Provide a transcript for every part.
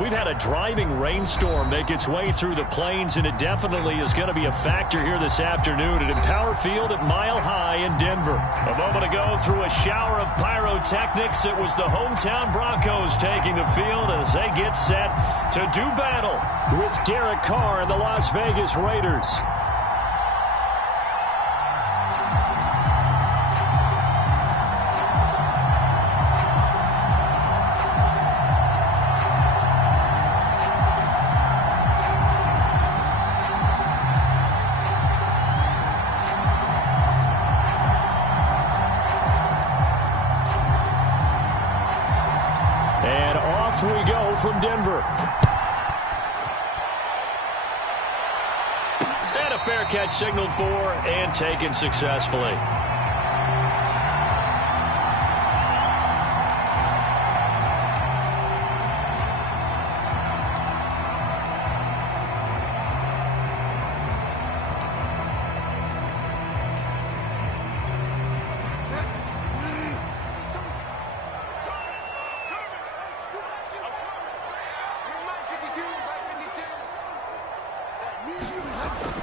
we've had a driving rainstorm make its way through the plains, and it definitely is going to be a factor here this afternoon at Empower Field at Mile High in Denver. A moment ago, through a shower of pyrotechnics, it was the hometown Broncos taking the field as they get set to do battle with Derek Carr and the Las Vegas Raiders. And off we go from Denver. And a fair catch signaled for and taken successfully.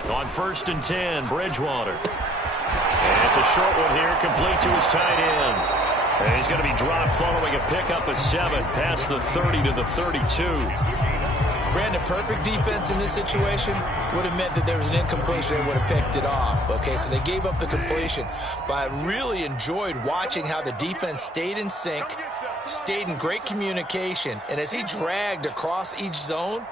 On 1st and 10, Bridgewater. And it's a short one here, complete to his tight end. And he's going to be dropped following a pickup of 7 past the 30 to the 32. Brandon, perfect defense in this situation would have meant that there was an incompletion and would have picked it off. Okay, so they gave up the completion. But I really enjoyed watching how the defense stayed in sync, stayed in great communication. And as he dragged across each zone,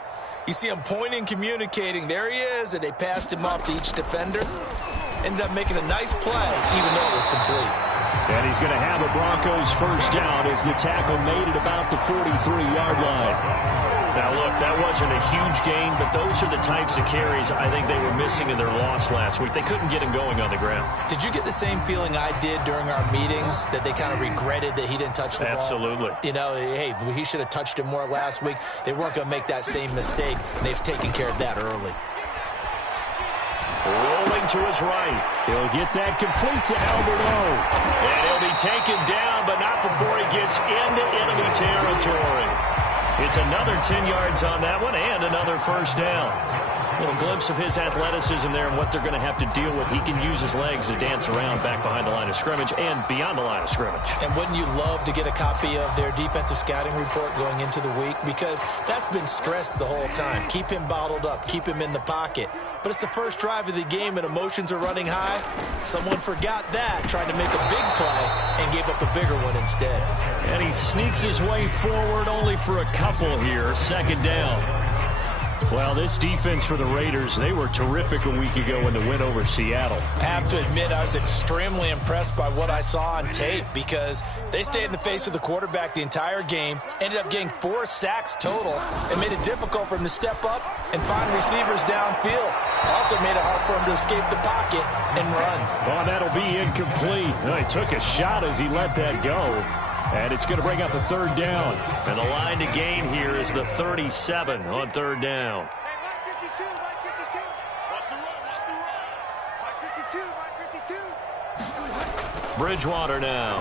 you see him pointing, communicating. There he is, and they passed him off to each defender. Ended up making a nice play, even though it was complete. And he's going to have a Broncos first down as the tackle made at about the 43-yard line. Now, look, that wasn't a huge gain, but those are the types of carries I think they were missing in their loss last week. They couldn't get him going on the ground. Did you get the same feeling I did during our meetings, that they kind of regretted that he didn't touch the ball? Absolutely. You know, hey, he should have touched it more last week. They weren't going to make that same mistake, and they've taken care of that early. Rolling to his right. He'll get that complete to Albert O. And he'll be taken down, but not before he gets into enemy territory. It's another 10 yards on that one and another first down. A little glimpse of his athleticism there and what they're going to have to deal with. He can use his legs to dance around back behind the line of scrimmage and beyond the line of scrimmage. And wouldn't you love to get a copy of their defensive scouting report going into the week? Because that's been stressed the whole time. Keep him bottled up. Keep him in the pocket. But it's the first drive of the game and emotions are running high. Someone forgot that, trying to make a big play and gave up a bigger one instead. And he sneaks his way forward only for a couple here. 2nd down. Well, this defense for the Raiders, they were terrific a week ago in the win over Seattle. I have to admit, I was extremely impressed by what I saw on tape because they stayed in the face of the quarterback the entire game, ended up getting 4 sacks total, and made it difficult for him to step up and find receivers downfield. Also made it hard for him to escape the pocket and run. Well, that'll be incomplete. Well, he took a shot as he let that go. And it's going to bring up a 3rd down. And the line to gain here is the 37 on 3rd down. Bridgewater now.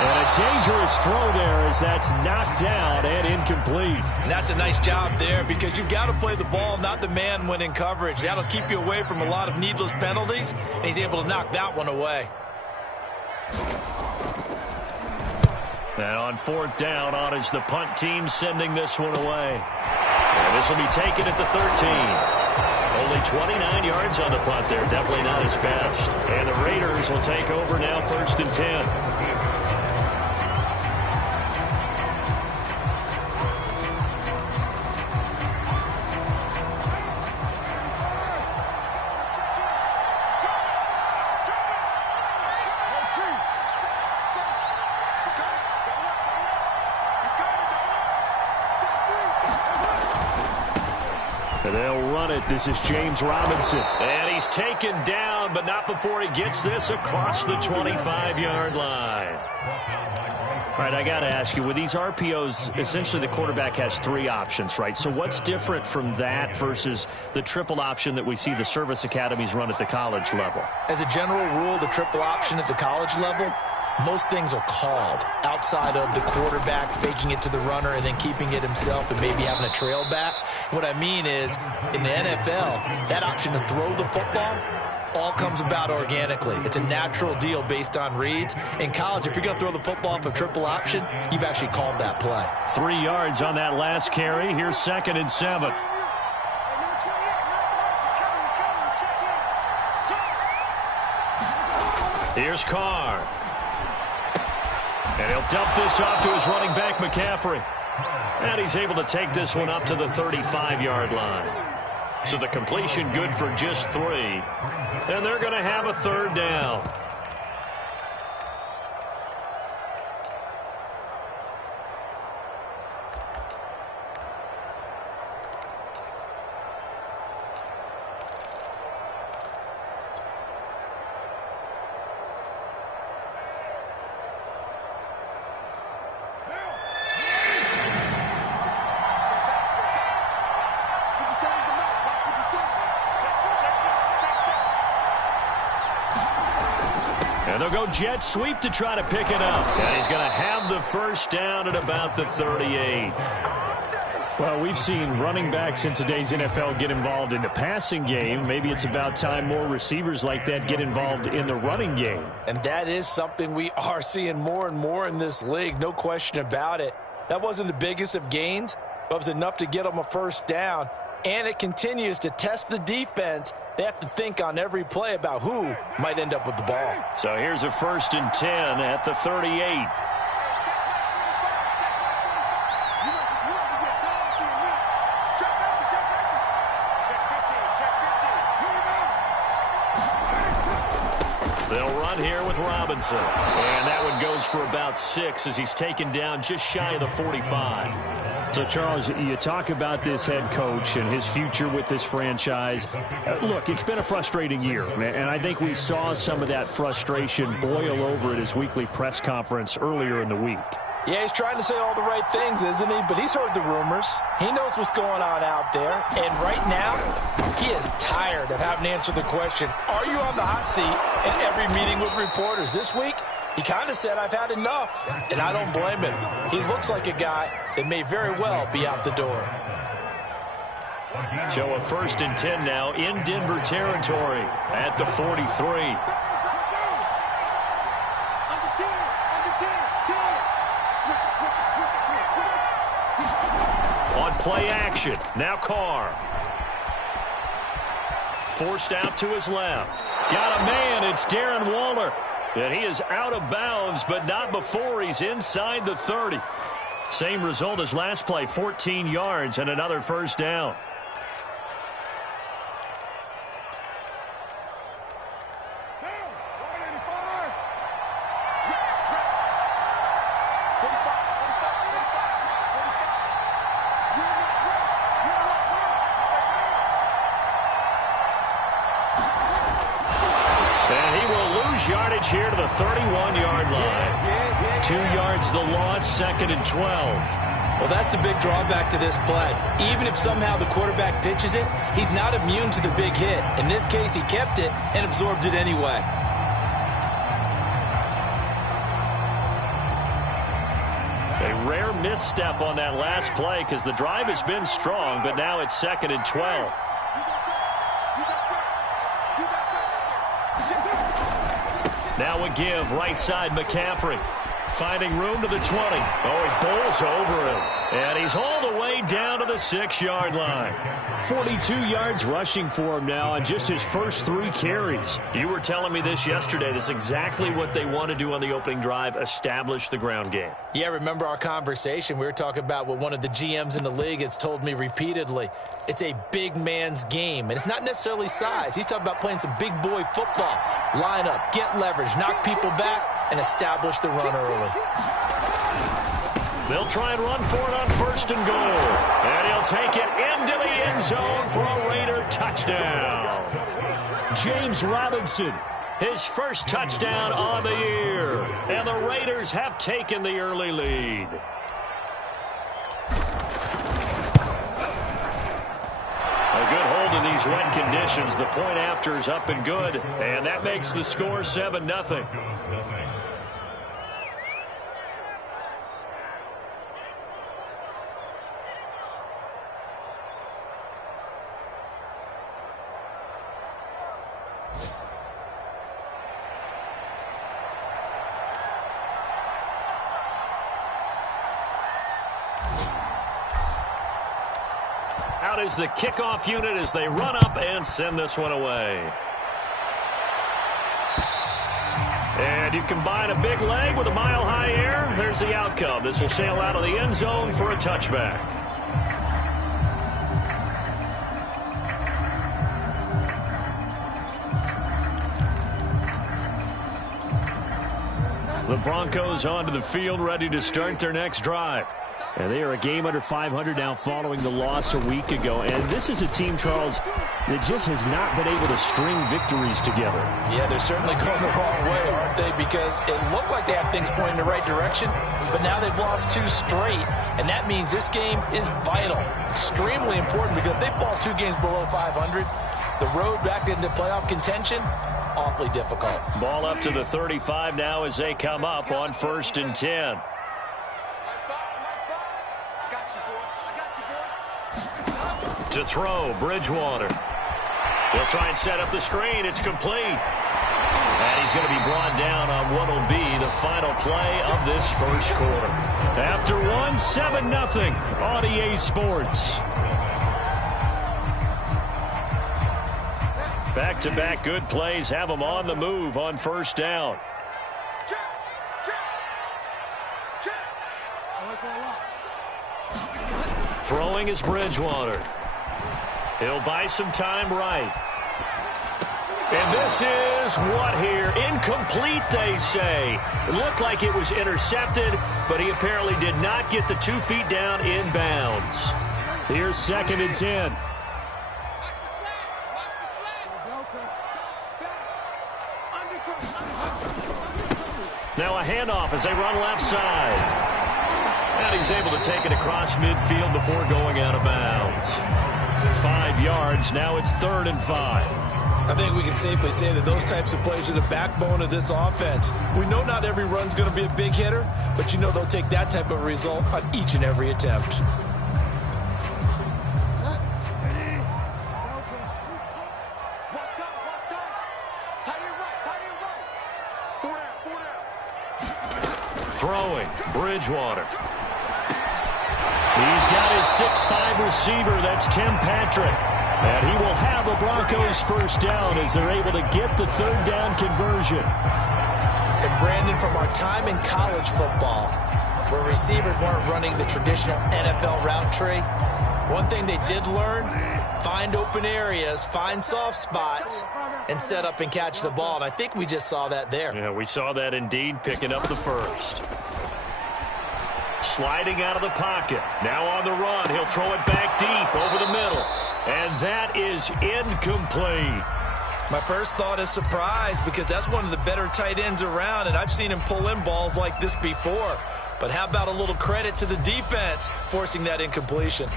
And a dangerous throw there as that's knocked down and incomplete. And that's a nice job there because you've got to play the ball, not the man when in coverage. That'll keep you away from a lot of needless penalties, and he's able to knock that one away. And on 4th down, on is the punt team sending this one away. And this will be taken at the 13. Only 29 yards on the punt there. Definitely not his best. And the Raiders will take over now 1st and 10. They'll run it. This is James Robinson. And he's taken down, but not before he gets this across the 25-yard line. All right, I got to ask you, with these RPOs, essentially the quarterback has 3 options, right? So what's different from that versus the triple option that we see the service academies run at the college level? As a general rule, the triple option at the college level most things are called outside of the quarterback faking it to the runner and then keeping it himself and maybe having a trail back. What I mean is, in the NFL, that option to throw the football all comes about organically. It's a natural deal based on reads. In college, if you're going to throw the football off a triple option, you've actually called that play. 3 yards on that last carry. Here's 2nd and 7. Here's Carr. And he'll dump this off to his running back, McCaffrey. And he's able to take this one up to the 35-yard line. So the completion good for just 3. And they're going to have a 3rd down. And they'll go jet sweep to try to pick it up. And he's going to have the 1st down at about the 38. Well, we've seen running backs in today's NFL get involved in the passing game. Maybe it's about time more receivers like that get involved in the running game. And that is something we are seeing more and more in this league, no question about it. That wasn't the biggest of gains, but it was enough to get them a 1st down. And it continues to test the defense. They have to think on every play about who might end up with the ball. So here's a 1st and 10 at the 38. They'll run here with Robinson. And that one goes for about 6 as he's taken down just shy of the 45. So, Charles, you talk about this head coach and his future with this franchise. Look, it's been a frustrating year, and I think we saw some of that frustration boil over at his weekly press conference earlier in the week. Yeah, he's trying to say all the right things, isn't he? But he's heard the rumors. He knows what's going on out there. And right now, he is tired of having to answer the question, are you on the hot seat in every meeting with reporters? This week, he kind of said, I've had enough, and I don't blame him. He looks like a guy that may very well be out the door. So a 1st and 10 now in Denver territory at the 43. On play action, now Carr. Forced out to his left. Got a man, it's Darren Waller. And he is out of bounds, but not before he's inside the 30. Same result as last play, 14 yards and another 1st down. Yardage here to the 31-yard line. 2 yards the loss, 2nd and 12. Well, that's the big drawback to this play. Even if somehow the quarterback pitches it, he's not immune to the big hit. In this case, he kept it and absorbed it anyway. A rare misstep on that last play because the drive has been strong, but now it's 2nd and 12. Now a give, right side, McCaffrey. Finding room to the 20. Oh, he bowls over him. And he's all the way down to the 6-yard line. 42 yards rushing for him now on just his first 3 carries. You were telling me this yesterday. This is exactly what they want to do on the opening drive, establish the ground game. Yeah, remember our conversation? We were talking about what one of the GMs in the league has told me repeatedly. It's a big man's game, and it's not necessarily size. He's talking about playing some big boy football. Line up, get leverage, knock people back, and establish the run early. They'll try and run for it on 1st and goal. And he'll take it into the end zone for a Raider touchdown. James Robinson, his first touchdown on the year. And the Raiders have taken the early lead. A good hold in these wet conditions. The point after is up and good. And that makes the score 7-0. out as the kickoff unit as they run up and send this one away. And you combine a big leg with a mile-high air. There's the outcome. This will sail out of the end zone for a touchback. The Broncos onto the field, ready to start their next drive. And they are a game under 500 now following the loss a week ago. And this is a team, Charles, that just has not been able to string victories together. Yeah, they're certainly going the wrong way, aren't they? Because it looked like they have things pointing in the right direction, but now they've lost 2 straight. And that means this game is vital, extremely important, because if they fall 2 games below 500, the road back into playoff contention, awfully difficult. Ball up to the 35 now as they come up on 1st and 10. To throw, Bridgewater. He'll try and set up the screen. It's complete. And he's going to be brought down on what will be the final play of this first quarter. After 7-0 on EA Sports. Back-to-back good plays have them on the move on 1st down. Throwing is Bridgewater. He'll buy some time right. And this is what here? Incomplete, they say. It looked like it was intercepted, but he apparently did not get the 2 feet down in bounds. Here's 2nd and 10. Now a handoff as they run left side. And he's able to take it across midfield before going out of bounds. 5 yards. Now it's 3rd and 5. I think we can safely say that those types of plays are the backbone of this offense. We know not every run's going to be a big hitter, but you know they'll take that type of result on each and every attempt. Throwing, Bridgewater. He's got his 6'5" receiver. That's Tim Patrick. And he will have a Broncos 1st down as they're able to get the 3rd down conversion. And Brandon, from our time in college football, where receivers weren't running the traditional NFL route tree, one thing they did learn, find open areas, find soft spots, and set up and catch the ball. And I think we just saw that there. Yeah, we saw that indeed, picking up the 1st. Sliding out of the pocket. Now on the run. He'll throw it back deep over the middle. And that is incomplete. My first thought is surprise, because that's one of the better tight ends around, and I've seen him pull in balls like this before. But how about a little credit to the defense forcing that incompletion?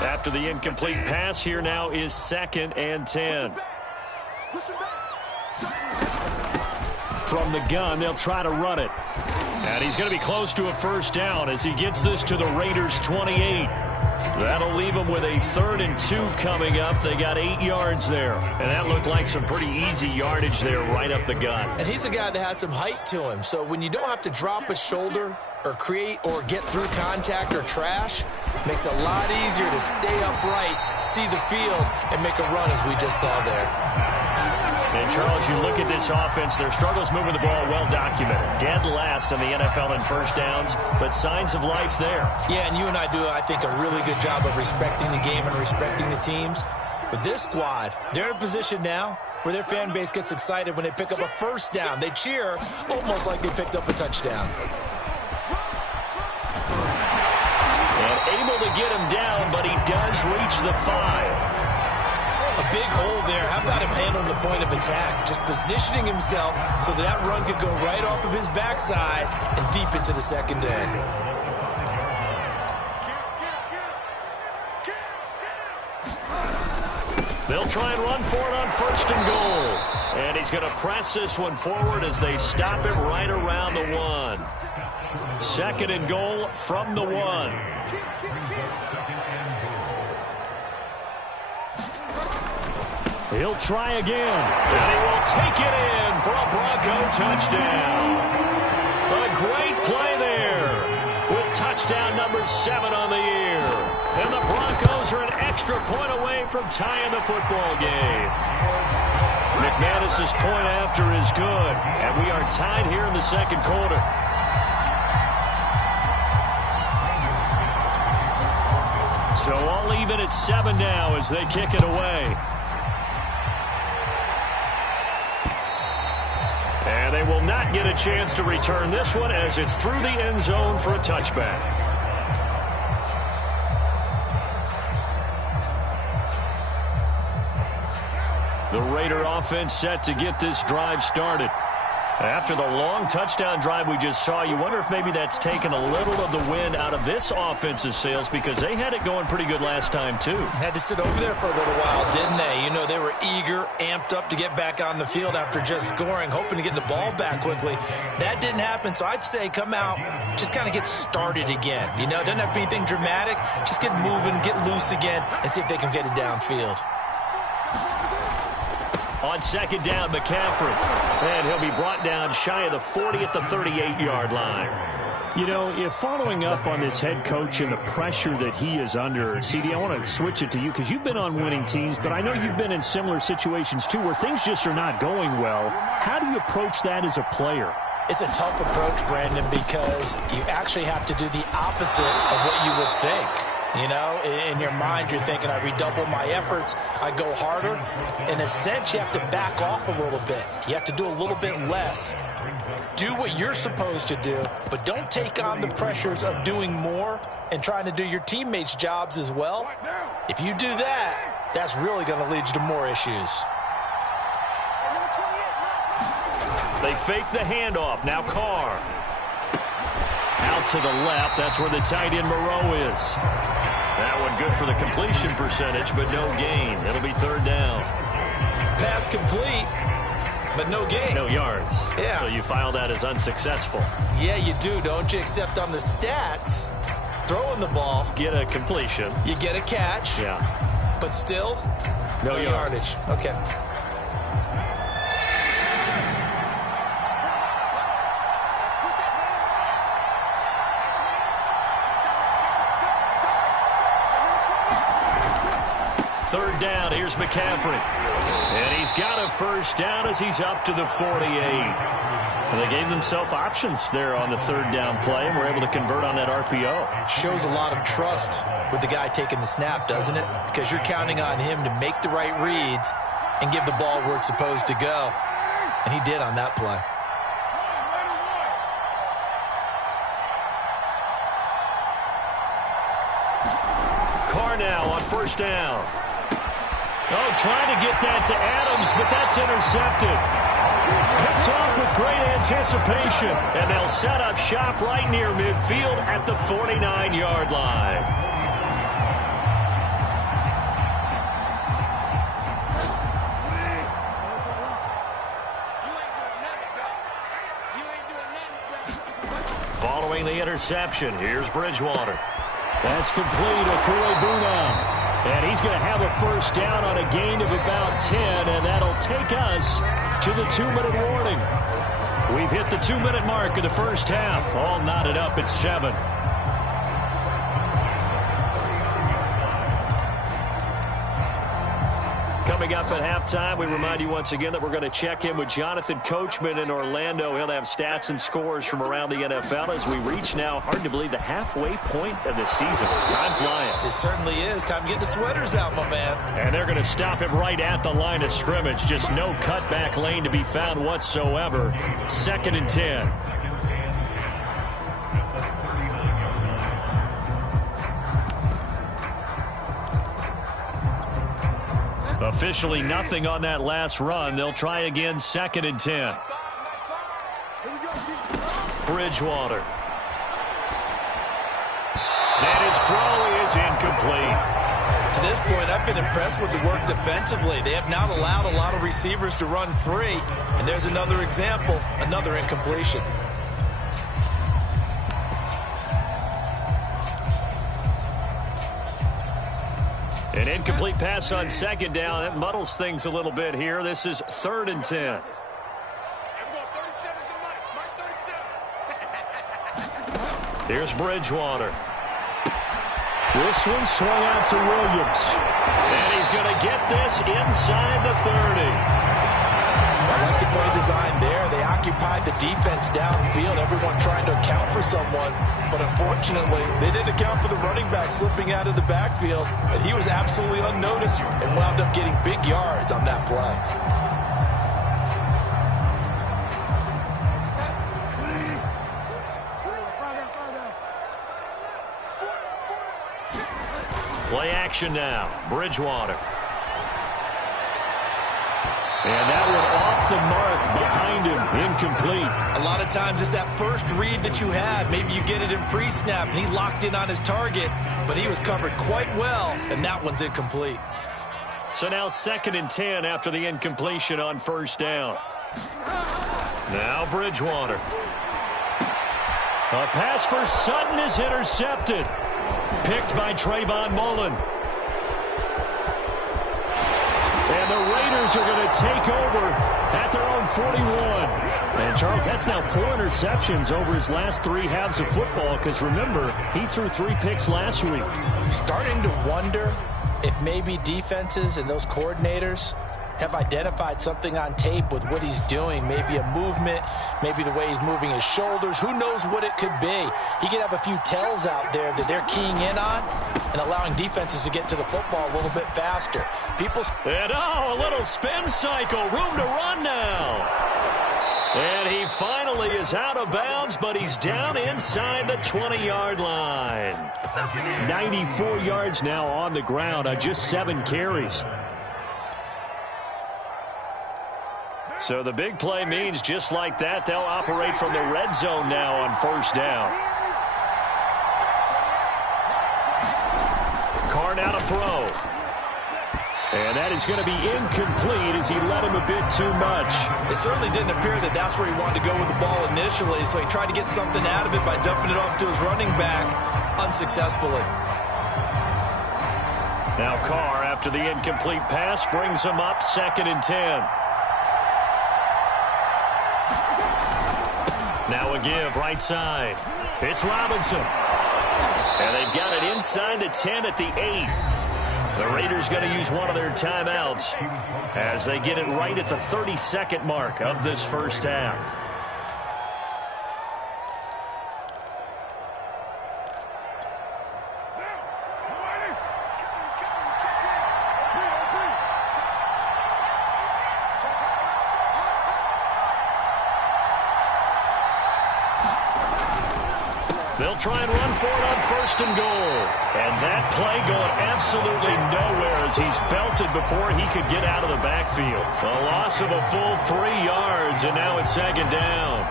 After the incomplete pass, here now is 2nd and 10. From the gun, they'll try to run it. And he's going to be close to a 1st down as he gets this to the Raiders' 28. That'll leave them with a 3rd and 2 coming up. They got 8 yards there. And that looked like some pretty easy yardage there right up the gut. And he's a guy that has some height to him. So when you don't have to drop a shoulder or create or get through contact or trash, makes it a lot easier to stay upright, see the field, and make a run as we just saw there. And, Charles, you look at this offense, their struggles moving the ball well documented. Dead last in the NFL in 1st downs, but signs of life there. Yeah, and you and I do, I think, a really good job of respecting the game and respecting the teams. But this squad, they're in a position now where their fan base gets excited when they pick up a 1st down. They cheer almost like they picked up a touchdown. And able to get him down, but he does reach the 5. A big hole there. How about him handling the point of attack? Just positioning himself so that run could go right off of his backside and deep into the secondary. They'll try and run for it on 1st and goal. And he's going to press this one forward as they stop him right around the 1. 2nd and goal from the 1. He'll try again, and he will take it in for a Bronco touchdown. A great play there with touchdown number 7 on the year. And the Broncos are an extra point away from tying the football game. McManus's point after is good, and we are tied here in the second quarter. So all even at 7 now as they kick it away. And they will not get a chance to return this one as it's through the end zone for a touchback. The Raider offense set to get this drive started. After the long touchdown drive we just saw, you wonder if maybe that's taken a little of the wind out of this offense's sails because they had it going pretty good last time, too. Had to sit over there for a little while, didn't they? You know, they were eager, amped up to get back on the field after just scoring, hoping to get the ball back quickly. That didn't happen, so I'd say come out, just kind of get started again. You know, it doesn't have to be anything dramatic. Just get moving, get loose again, and see if they can get it downfield. On second down, McCaffrey. And he'll be brought down shy of the 40 at the 38-yard line. You know, if following up on this head coach and the pressure that he is under, CD, I want to switch it to you because you've been on winning teams, but I know you've been in similar situations too where things just are not going well. How do you approach that as a player? It's a tough approach, Brandon, because you actually have to do the opposite of what you would think. You know, in your mind, you're thinking, I redouble my efforts, I go harder. In a sense, you have to back off a little bit. You have to do a little bit less. Do what you're supposed to do, but don't take on the pressures of doing more and trying to do your teammates' jobs as well. If you do that, that's really going to lead you to more issues. They fake the handoff. Now Carr. Out to the left. That's where the tight end Moreau is. That one good for the completion percentage, but no gain. It'll be third down. Pass complete, but no gain. No yards. Yeah. So you file that as unsuccessful. Yeah, you do, don't you? Except on the stats, throwing the ball. Get a completion. You get a catch. Yeah. But still, no yardage. Okay. Third down, here's McCaffrey. And he's got a first down as he's up to the 48. And they gave themselves options there on the third down play and were able to convert on that RPO. Shows a lot of trust with the guy taking the snap, doesn't it? Because you're counting on him to make the right reads and give the ball where it's supposed to go. And he did on that play. Carr now on first down. Oh, trying to get that to Adams, but that's intercepted. Picked off with great anticipation, and they'll set up shop right near midfield at the 49-yard line. Following the interception, here's Bridgewater. That's complete. Akure-Buna. And he's going to have a first down on a gain of about 10, and that'll take us to the 2-minute warning. We've hit the 2-minute mark of the first half. All knotted up at 7. Coming up at halftime, we remind you once again that we're going to check in with Jonathan Coachman in Orlando. He'll have stats and scores from around the NFL as we reach now, hard to believe, the halfway point of the season. Time flying. It certainly is. Time to get the sweaters out, my man. And they're going to stop him right at the line of scrimmage. Just no cutback lane to be found whatsoever. 2nd and 10. Officially nothing on that last run. They'll try again, 2nd and 10. Bridgewater. And his throw is incomplete. To this point, I've been impressed with the work defensively. They have not allowed a lot of receivers to run free. And there's another example, another incompletion. An incomplete pass on 2nd down. That muddles things a little bit here. This is 3rd and 10. Here's Bridgewater. This one swung out to Williams. And he's going to get this inside the 30. I like the play design there. They occupied the defense downfield, everyone trying to account for someone. But unfortunately, they didn't account for the running back slipping out of the backfield. And he was absolutely unnoticed and wound up getting big yards on that play. Play action now. Bridgewater. And that one off the mark behind him. Incomplete. A lot of times it's that first read that you have. Maybe you get it in pre-snap. He locked in on his target, but he was covered quite well, and that one's incomplete. So now 2nd and 10 after the incompletion on first down. Now Bridgewater. A pass for Sutton is intercepted. Picked by Trayvon Mullen. And the Raiders are going to take over at their own 41. And, Charles, that's now 4 interceptions over his last 3 halves of football because, remember, he threw 3 picks last week. Starting to wonder if maybe defenses and those coordinators have identified something on tape with what he's doing. Maybe a movement, maybe the way he's moving his shoulders. Who knows what it could be? He could have a few tells out there that they're keying in on and allowing defenses to get to the football a little bit faster. And a little spin cycle. Room to run now. And he finally is out of bounds, but he's down inside the 20-yard line. 94 yards now on the ground on just 7 carries. So the big play means just like that, they'll operate from the red zone now on first down. Carr now to throw. And that is going to be incomplete as he led him a bit too much. It certainly didn't appear that that's where he wanted to go with the ball initially, so he tried to get something out of it by dumping it off to his running back unsuccessfully. Now Carr, after the incomplete pass, brings him up 2nd and 10. Now a give right side. It's Robinson. And they've got it inside the 10 at the 8. The Raiders going to use one of their timeouts as they get it right at the 32nd mark of this first half. They'll try and run for it on 1st and goal. And that play going absolutely nowhere as he's belted before he could get out of the backfield. A loss of a full 3 yards, and now it's 2nd down.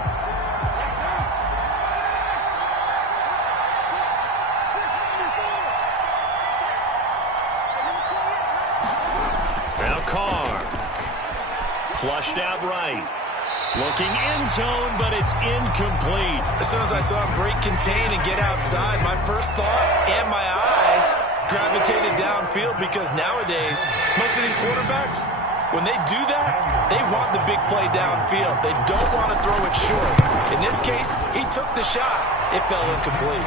Now Carr. Flushed out right. Looking end zone, but it's incomplete. As soon as I saw him break contain and get outside, my first thought and my eyes gravitated downfield because nowadays, most of these quarterbacks, when they do that, they want the big play downfield. They don't want to throw it short. In this case, he took the shot. It fell incomplete.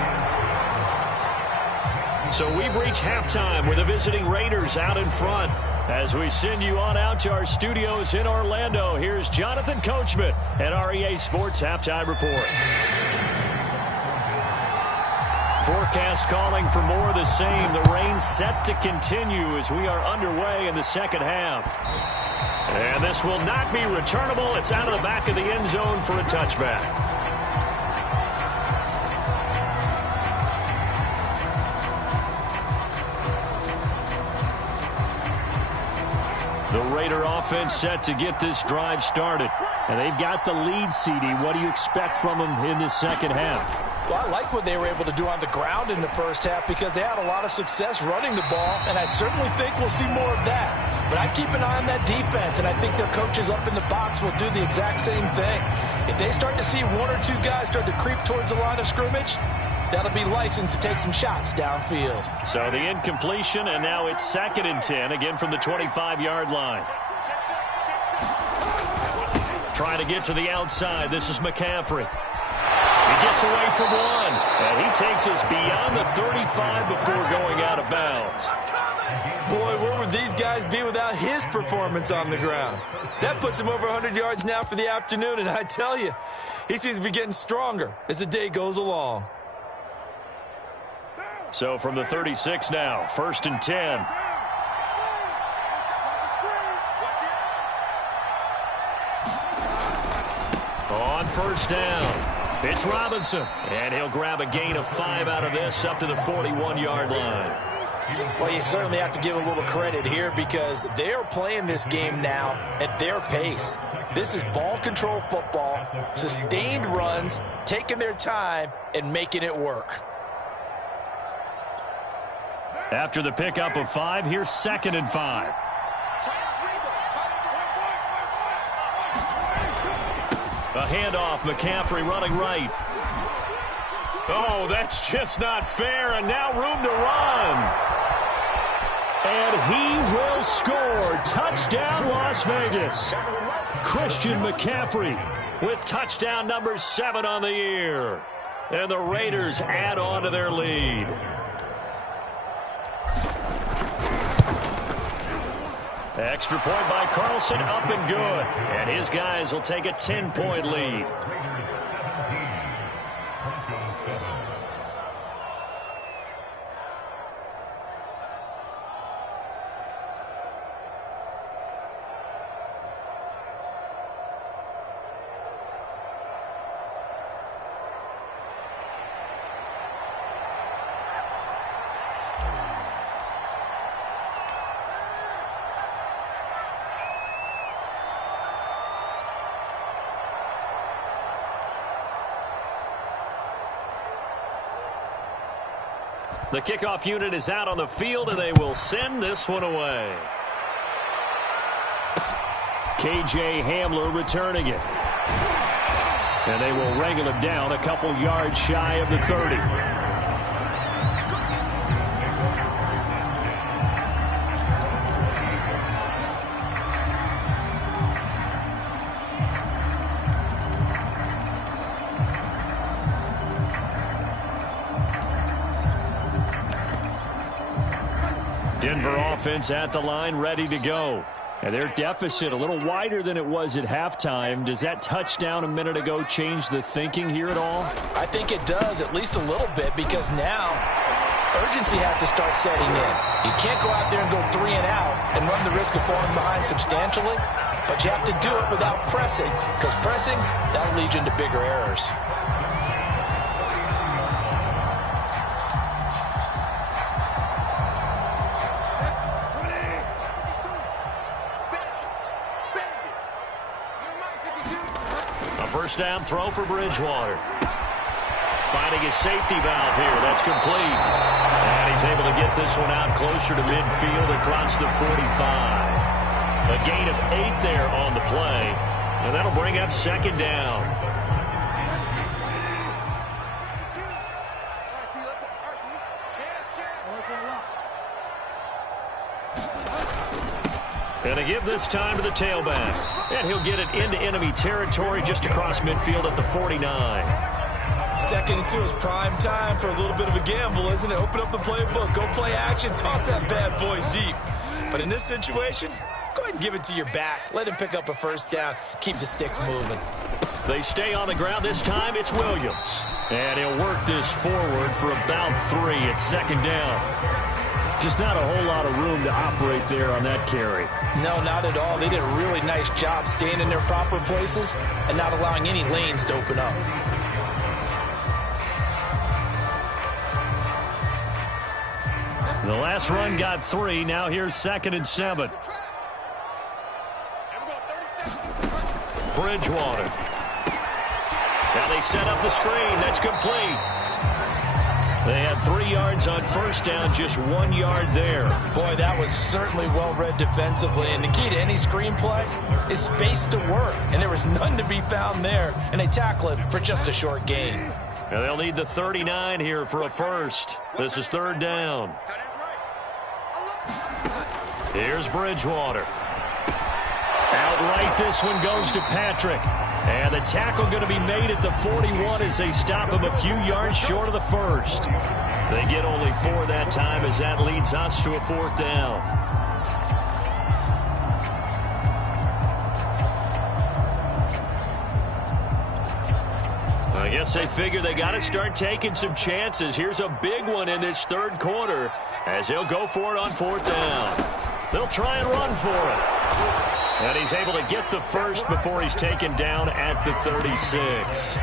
So we've reached halftime with the visiting Raiders out in front. As we send you on out to our studios in Orlando, here's Jonathan Coachman at REA Sports Halftime Report. Forecast calling for more of the same. The rain set to continue as we are underway in the 2nd half. And this will not be returnable. It's out of the back of the end zone for a touchback. The Raider offense set to get this drive started. And they've got the lead, CD. What do you expect from them in this 2nd half? Well, I like what they were able to do on the ground in the first half because they had a lot of success running the ball, and I certainly think we'll see more of that. But I'd keep an eye on that defense, and I think their coaches up in the box will do the exact same thing. If they start to see 1 or 2 guys start to creep towards the line of scrimmage, that'll be licensed to take some shots downfield. So the incompletion, and now it's 2nd and 10, again from the 25-yard line. Trying to get to the outside. This is McCaffrey. He gets away from one, and he takes us beyond the 35 before going out of bounds. Boy, where would these guys be without his performance on the ground? That puts him over 100 yards now for the afternoon, and I tell you, he seems to be getting stronger as the day goes along. So from the 36 now, 1st and 10. On 1st down, it's Robinson, and he'll grab a gain of 5 out of this up to the 41-yard line. Well, you certainly have to give a little credit here because they are playing this game now at their pace. This is ball control football, sustained runs, taking their time and making it work. After the pickup of 5, here's 2nd and 5. A handoff, McCaffrey running right. Oh, that's just not fair, and now room to run. And he will score. Touchdown, Las Vegas. Christian McCaffrey with touchdown number 7 on the year. And the Raiders add on to their lead. Extra point by Carlson, up and good. And his guys will take a 10-point lead. The kickoff unit is out on the field, and they will send this one away. K.J. Hamler returning it. And they will wrangle him down a couple yards shy of the 30. Denver offense at the line, ready to go. And their deficit a little wider than it was at halftime. Does that touchdown a minute ago change the thinking here at all? I think it does, at least a little bit, because now urgency has to start setting in. You can't go out there and go 3 and out and run the risk of falling behind substantially, but you have to do it without pressing, because pressing, that'll lead you into bigger errors. First down throw for Bridgewater. Finding his safety valve here. That's complete. And he's able to get this one out closer to midfield across the 45. A gain of 8 there on the play. And that'll bring up 2nd down. And they give this time to the tailback. And he'll get it into enemy territory just across midfield at the 49. 2nd and 2 is prime time for a little bit of a gamble, isn't it? Open up the playbook, go play action, toss that bad boy deep. But in this situation, go ahead and give it to your back. Let him pick up a first down. Keep the sticks moving. They stay on the ground. This time it's Williams. And he'll work this forward for about 3 at 2nd down. Just not a whole lot of room to operate there on that carry. No, not at all. They did a really nice job staying in their proper places and not allowing any lanes to open up. The last run got 3. Now here's 2nd and 7. Bridgewater. Now they set up the screen. That's complete. They had 3 yards on first down, just 1 yard there. Boy, that was certainly well-read defensively. And the key to any screenplay is space to work. And there was none to be found there. And they tackle it for just a short gain. And they'll need the 39 here for a first. This is 3rd down. Here's Bridgewater. Outright, this one goes to Patrick. And the tackle going to be made at the 41 as they stop him a few yards short of the first. They get only 4 that time as that leads us to a 4th down. I guess they figure they got to start taking some chances. Here's a big one in this 3rd quarter as he'll go for it on 4th down. They'll try and run for it. And he's able to get the first before he's taken down at the 36.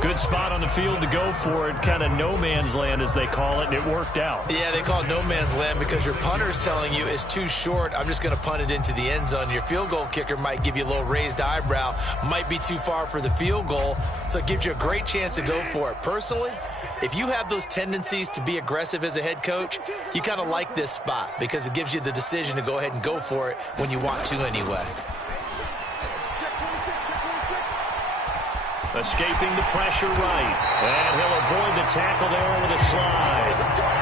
Good spot on the field to go for it. Kind of no man's land, as they call it, and it worked out. Yeah, they call it no man's land because your punter's telling you it's too short. I'm just going to punt it into the end zone. Your field goal kicker might give you a little raised eyebrow. Might be too far for the field goal, so it gives you a great chance to go for it. Personally, if you have those tendencies to be aggressive as a head coach, you kind of like this spot because it gives you the decision to go ahead and go for it when you want to anyway. Escaping the pressure right. And he'll avoid the tackle there with a slide.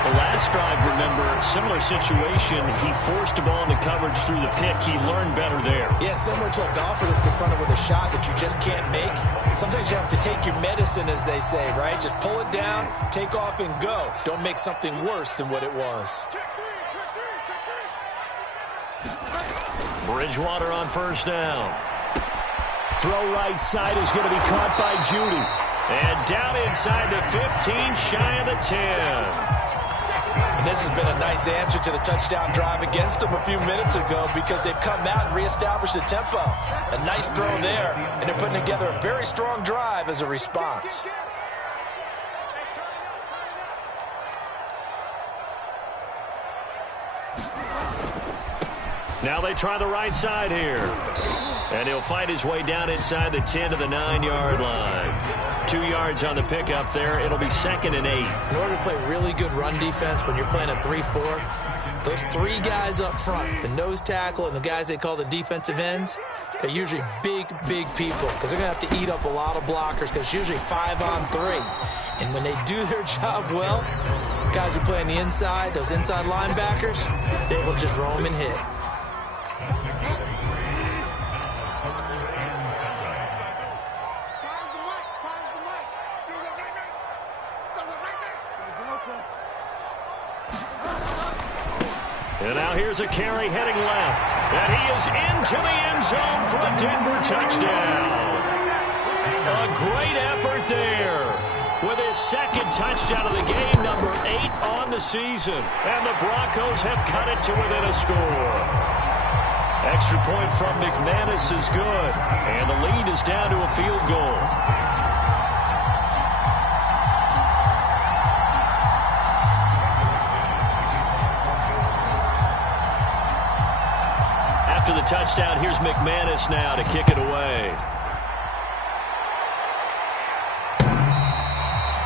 The last drive, remember, similar situation. He forced the ball into coverage through the pick. He learned better there. Yeah, similar to a golfer that's confronted with a shot that you just can't make. Sometimes you have to take your medicine, as they say, right? Just pull it down, take off, and go. Don't make something worse than what it was. Bridgewater on 1st down. Throw right side is going to be caught by Judy. And down inside the 15, shy of the 10. And this has been a nice answer to the touchdown drive against them a few minutes ago because they've come out and reestablished the tempo. A nice throw there, and they're putting together a very strong drive as a response. Now they try the right side here. And he'll fight his way down inside the 10 to the 9-yard line. 2 yards on the pickup there. It'll be 2nd and 8. In order to play really good run defense when you're playing a 3-4, those 3 guys up front, the nose tackle and the guys they call the defensive ends, they're usually big people because they're going to have to eat up a lot of blockers because it's usually 5-on-3. And when they do their job well, guys who play on the inside, those inside linebackers, they will just roam and hit. And now here's a carry heading left. And he is into the end zone for a Denver touchdown. A great effort there with his 2nd touchdown of the game, number 8 on the season. And the Broncos have cut it to within a score. Extra point from McManus is good. And the lead is down to a field goal. After the touchdown, here's McManus now to kick it away.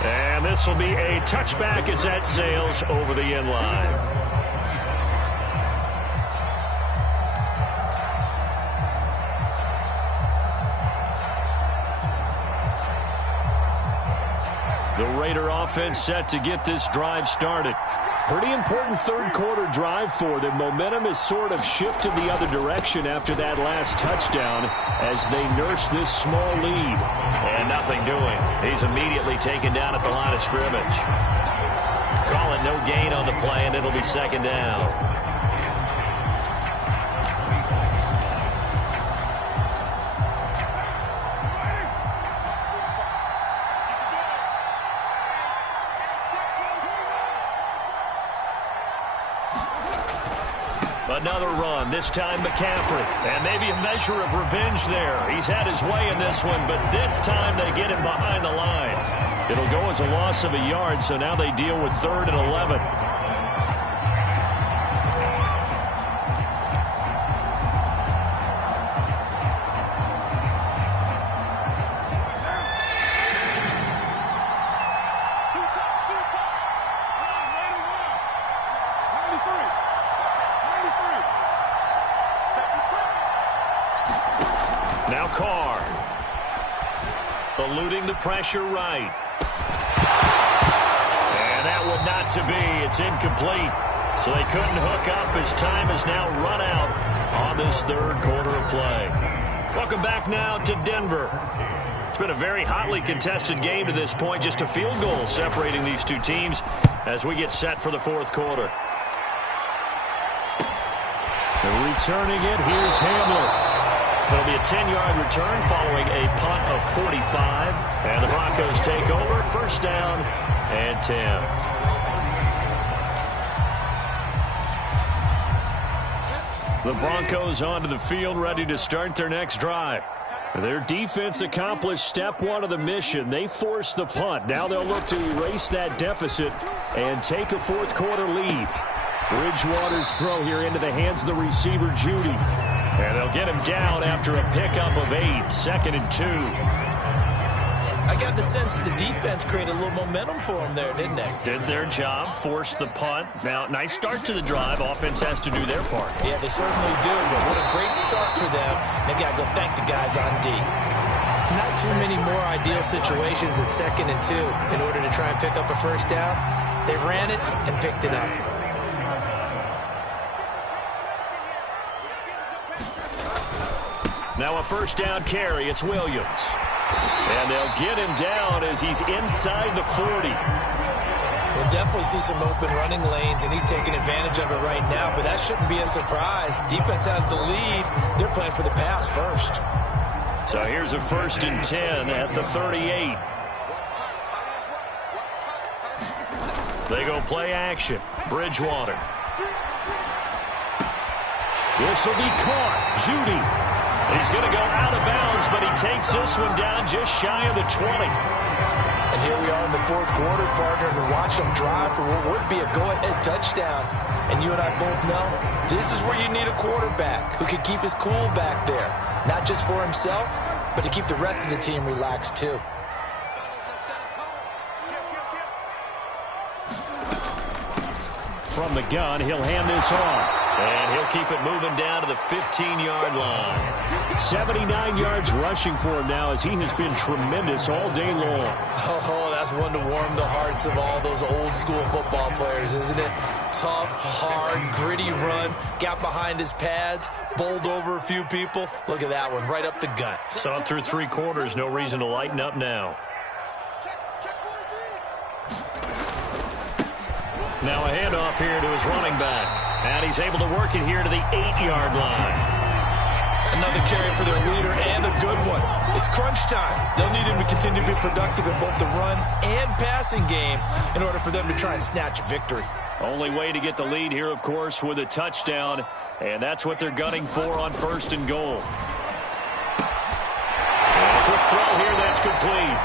And this will be a touchback as that sails over the end line. The Raider offense set to get this drive started. Pretty important 3rd quarter drive for them. Momentum has sort of shifted the other direction after that last touchdown as they nurse this small lead. And nothing doing. He's immediately taken down at the line of scrimmage. Call it no gain on the play, and it'll be 2nd down. Another run, this time McCaffrey. And maybe a measure of revenge there. He's had his way in this one, but this time they get him behind the line. It'll go as a loss of a yard, so now they deal with 3rd and 11. Now Carr. Eluding the pressure right. And that one not to be. It's incomplete. So they couldn't hook up as time is now run out on this 3rd quarter of play. Welcome back now to Denver. It's been a very hotly contested game to this point. Just a field goal separating these two teams as we get set for the fourth quarter. Returning it, here's Hamler. It'll be a 10-yard return following a punt of 45. And the Broncos take over. First down and 10. The Broncos onto the field, ready to start their next drive. Their defense accomplished step one of the mission. They forced the punt. Now they'll look to erase that deficit and take a fourth quarter lead. Bridgewater's throw here into the hands of the receiver, Judy. And they'll get him down after a pickup of 8, 2nd and 2. I got the sense that the defense created a little momentum for them there, didn't they? Did their job, forced the punt. Now, nice start to the drive. Offense has to do their part. Yeah, they certainly do, but what a great start for them. They got to go thank the guys on D. Not too many more ideal situations at 2nd and 2 in order to try and pick up a first down. They ran it and picked it up. Now a first down carry. It's Williams. And they'll get him down as he's inside the 40. We'll definitely see some open running lanes, and he's taking advantage of it right now, but that shouldn't be a surprise. Defense has the lead. They're playing for the pass first. So here's a 1st and 10 at the 38. They go play action. Bridgewater. This will be caught. Judy. He's going to go out of bounds, but he takes this one down just shy of the 20. And here we are in the fourth quarter, partner, and watch them drive for what would be a go-ahead touchdown. And you and I both know this is where you need a quarterback who can keep his cool back there. Not just for himself, but to keep the rest of the team relaxed too. From the gun, he'll hand this off. And he'll keep it moving down to the 15-yard line. 79 yards rushing for him now as he has been tremendous all day long. Oh, that's one to warm the hearts of all those old-school football players, isn't it? Tough, hard, gritty run, got behind his pads, bowled over a few people. Look at that one, right up the gut. Saw it through 3 quarters, no reason to lighten up now. Now a handoff here to his running back. And he's able to work it here to the 8-yard line. Another carry for their leader and a good one. It's crunch time. They'll need him to continue to be productive in both the run and passing game in order for them to try and snatch a victory. Only way to get the lead here, of course, with a touchdown. And that's what they're gunning for on 1st and goal. And a quick throw here, that's complete.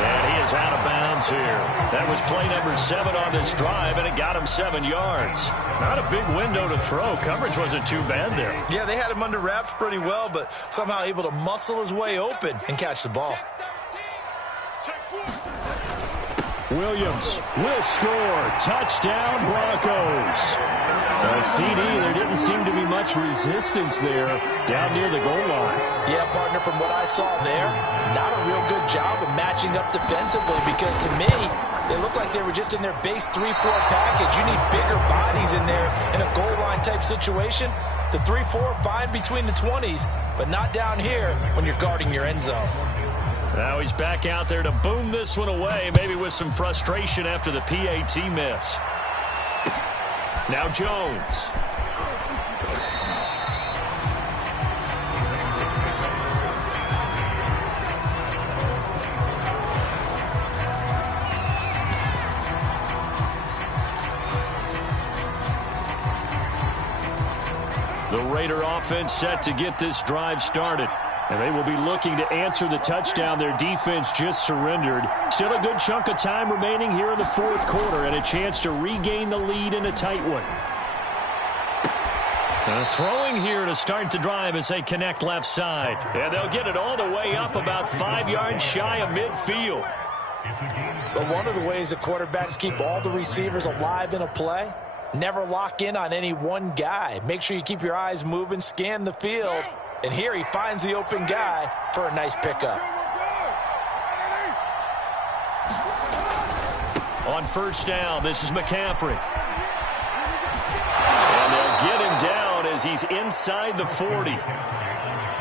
And he is out of bounds here. That was play number 7 on this drive, and it got him 7 yards. Not a big window to throw. Coverage wasn't too bad there. Yeah, they had him under wraps pretty well, but somehow able to muscle his way open and catch the ball. Williams will score. Touchdown, Broncos. CD, there didn't seem to be much resistance there down near the goal line. Yeah, partner, from what I saw there, not a real good job of matching up defensively because to me, they look like they were just in their base 3-4 package. You need bigger bodies in there in a goal line type situation. The 3-4 fine between the 20s, but not down here when you're guarding your end zone. Now he's back out there to boom this one away, maybe with some frustration after the PAT miss. Now Jones. The Raider offense set to get this drive started. And they will be looking to answer the touchdown their defense just surrendered. Still a good chunk of time remaining here in the fourth quarter and a chance to regain the lead in a tight one. Throwing here to start the drive as they connect left side. And they'll get it all the way up about 5 yards shy of midfield. But one of the ways that quarterbacks keep all the receivers alive in a play, never lock in on any one guy. Make sure you keep your eyes moving, scan the field. And here he finds the open guy for a nice pickup. On first down, this is McCaffrey. And they'll get him down as he's inside the 40.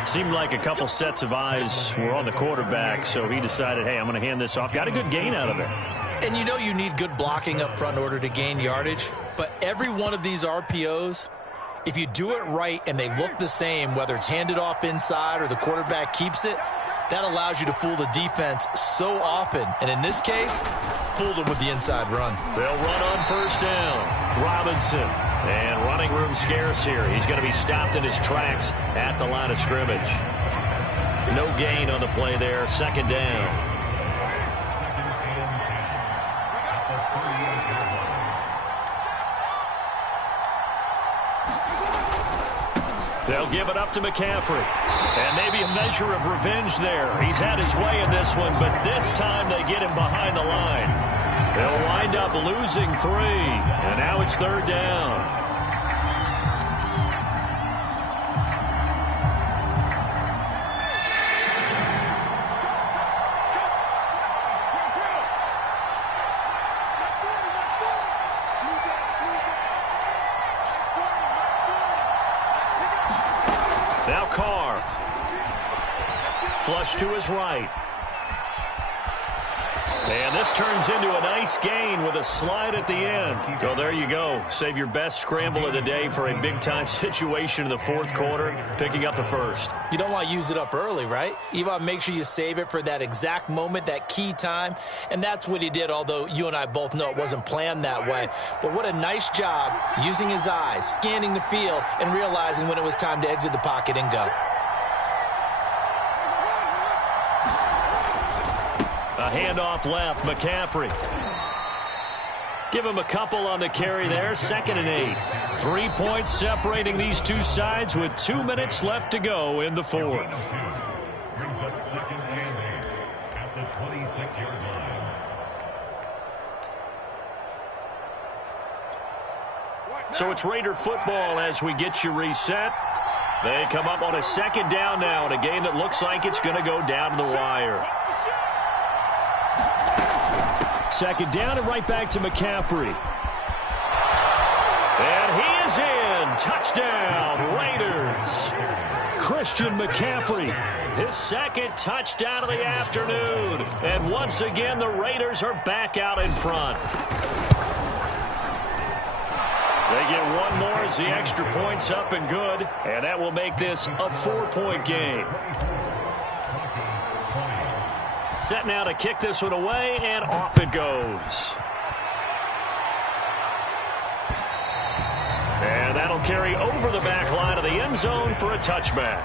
Seemed like a couple sets of eyes were on the quarterback, so he decided, hey, I'm going to hand this off. Got a good gain out of it. And you know you need good blocking up front in order to gain yardage, but every one of these RPOs, if you do it right and they look the same, whether it's handed off inside or the quarterback keeps it, that allows you to fool the defense so often. And in this case, fooled them with the inside run. They'll run on first down. Robinson. And running room scarce here. He's going to be stopped in his tracks at the line of scrimmage. No gain on the play there. Second down. They'll give it up to McCaffrey. And maybe a measure of revenge there. He's had his way in this one, but this time they get him behind the line. They'll wind up losing 3. And now it's third down. Now Carr. Flush to his right. And this turns into a nice gain with a slide at the end. So there you go. Save your best scramble of the day for a big-time situation in the fourth quarter, picking up the first. You don't want to use it up early, right? You want to make sure you save it for that exact moment, that key time. And that's what he did, although you and I both know it wasn't planned that way. But what a nice job using his eyes, scanning the field, and realizing when it was time to exit the pocket and go. A handoff left, McCaffrey. Give him a couple on the carry there, 2nd and 8. 3 points separating these two sides with 2 minutes left to go in the fourth. So it's Raider football as we get you reset. They come up on a second down now in a game that looks like it's going to go down to the wire. Second down and right back to McCaffrey. And he is in. Touchdown, Raiders. Christian McCaffrey. His second touchdown of the afternoon. And once again, the Raiders are back out in front. They get one more as the extra point's up and good. And that will make this a 4-point game. Set now to kick this one away, and off it goes. And that'll carry over the back line of the end zone for a touchback.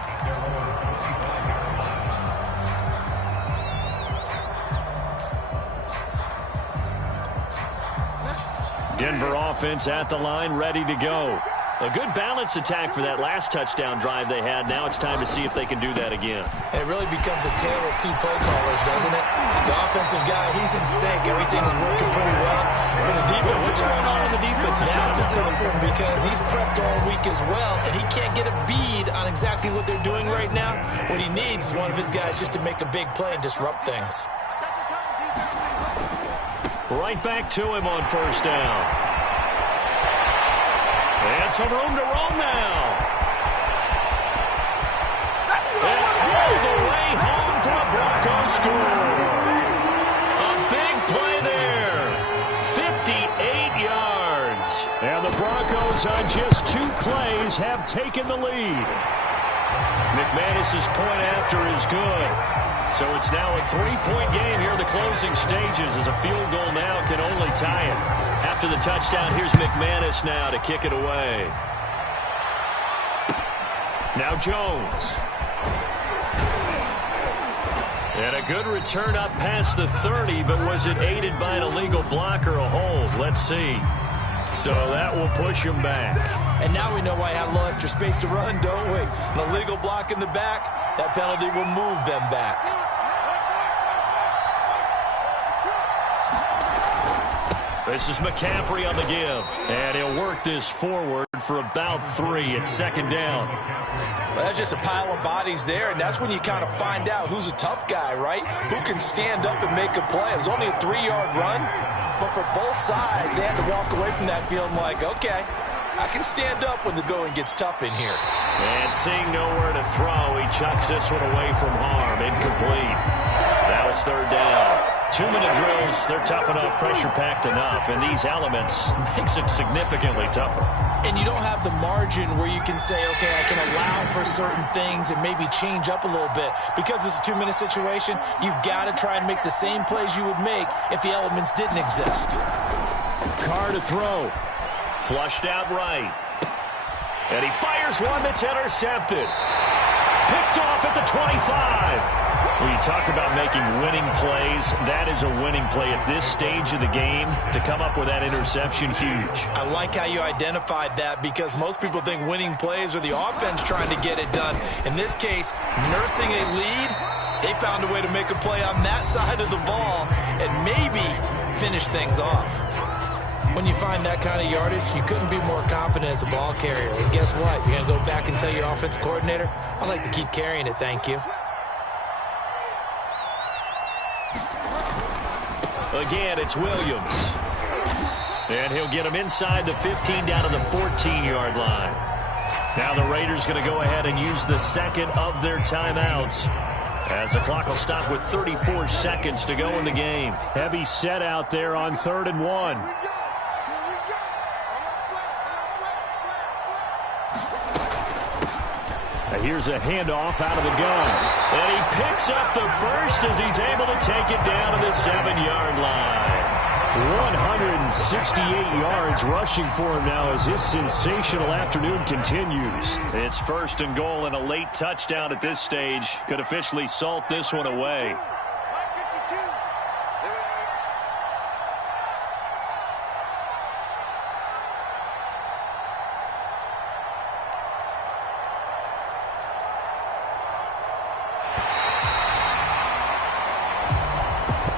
Denver offense at the line, ready to go. A good balance attack for that last touchdown drive they had. Now it's time to see if they can do that again. And it really becomes a tale of two play callers, doesn't it? The offensive guy, he's in sync. Everything is working pretty well. For the defensive What's going on the defensive side? That's a tough one because he's prepped all week as well, and he can't get a bead on exactly what they're doing right now. What he needs is one of his guys just to make a big play and disrupt things. Right back to him on first down. And some room to roam now. And all the way home for a Broncos score. A big play there. 58 yards. And the Broncos on just 2 plays have taken the lead. McManus's point after is good. So it's now a 3-point game here in the closing stages as a field goal now can only tie it. After the touchdown, here's McManus now to kick it away. Now Jones. And a good return up past the 30, but was it aided by an illegal block or a hold? Let's see. So that will push him back. And now we know why I had a little extra space to run, don't we? An illegal block in the back, that penalty will move them back. This is McCaffrey on the give. And he'll work this forward for about 3 at second down. Well, that's just a pile of bodies there, and that's when you kind of find out who's a tough guy, right? Who can stand up and make a play. It was only a 3-yard run, but for both sides, they had to walk away from that feeling like, okay, I can stand up when the going gets tough in here. And seeing nowhere to throw, he chucks this one away from harm. Incomplete. Now it's third down. 2-minute drills, they're tough enough, pressure-packed enough, and these elements makes it significantly tougher. And you don't have the margin where you can say, okay, I can allow for certain things and maybe change up a little bit. Because it's a 2-minute situation, you've got to try and make the same plays you would make if the elements didn't exist. Carr to throw. Flushed out right. And he fires one that's intercepted. Picked off at the 25. When you talk about making winning plays, that is a winning play at this stage of the game. To come up with that interception, huge. I like how you identified that because most people think winning plays are the offense trying to get it done. In this case, nursing a lead, they found a way to make a play on that side of the ball and maybe finish things off. When you find that kind of yardage, you couldn't be more confident as a ball carrier. And guess what? You're going to go back and tell your offensive coordinator, I'd like to keep carrying it, thank you. Again, it's Williams. And he'll get him inside the 15 down to the 14-yard line. Now the Raiders going to go ahead and use the second of their timeouts, as the clock will stop with 34 seconds to go in the game. Heavy set out there on 3rd and 1. Here's a handoff out of the gun. And he picks up the first as he's able to take it down to the 7-yard line. 168 yards rushing for him now as his sensational afternoon continues. It's 1st and goal and a late touchdown at this stage could officially salt this one away.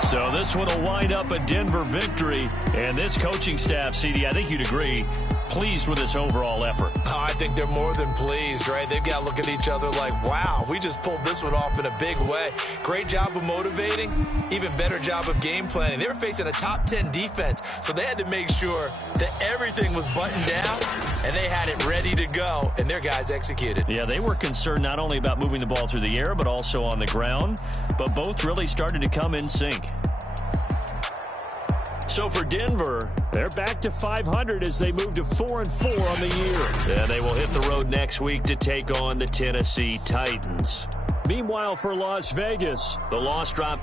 So this one will wind up a Denver victory. And this coaching staff, CD, I think you'd agree, pleased with this overall effort. Oh, I think they're more than pleased, right? They've got to look at each other like, wow, we just pulled this one off in a big way. Great job of motivating, even better job of game planning. They were facing a top 10 defense, so they had to make sure that everything was buttoned down and they had it ready to go, and their guys executed. Yeah, they were concerned not only about moving the ball through the air, but also on the ground, but both really started to come in sync. So for Denver, they're back to 500 as they move to 4-4 on the year. And they will hit the road next week to take on the Tennessee Titans. Meanwhile, for Las Vegas, the loss drop